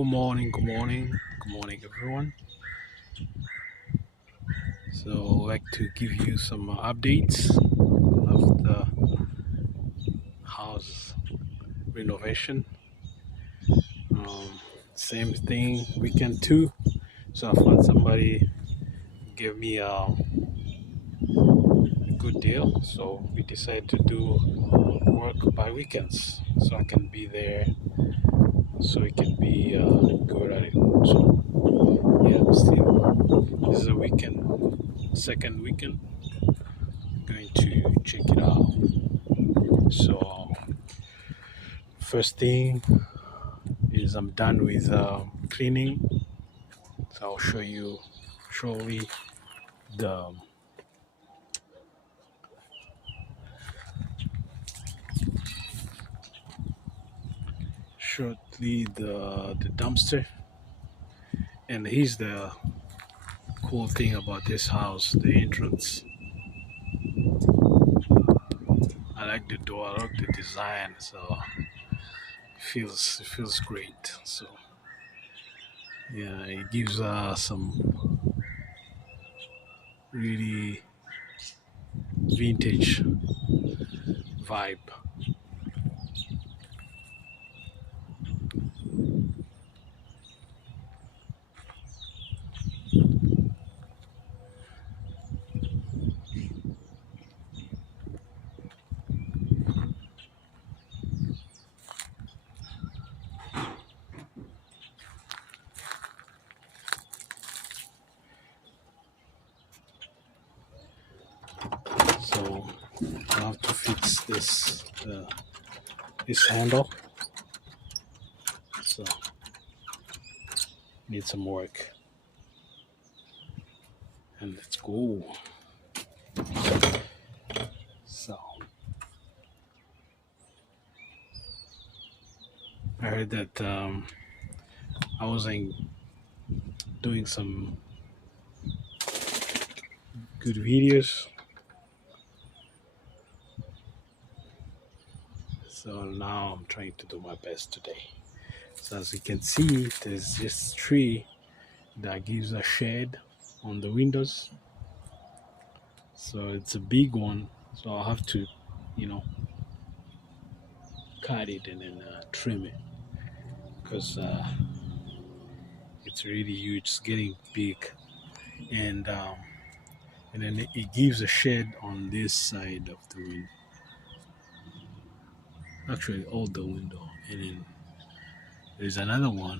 good morning, everyone. So, I'd like to give you some updates of the house renovation. Um, Same thing, weekend too. So, I found somebody give me a good deal. So, we decided to do work by weekends, so I can be there, so we can be good at it. So, yeah, still, this is a weekend, second weekend. Going to check it out. So first thing is I'm done with cleaning. So I'll show you shortly the the dumpster. And here's the cool thing about this house, the entrance. I like the door, I like the design, so it feels great. So yeah, it gives some really vintage vibe. So I have to fix this handle. So need some work, and let's go. So I heard that I wasn't doing some good videos, so now I'm trying to do my best today. So as you can see, there's this tree that gives a shade on the windows. So it's a big one. So I'll have to, you know, cut it and then trim it because it's really huge. It's getting big, and um, and then it gives a shade on this side of the window. Actually, all the window, and then there's another one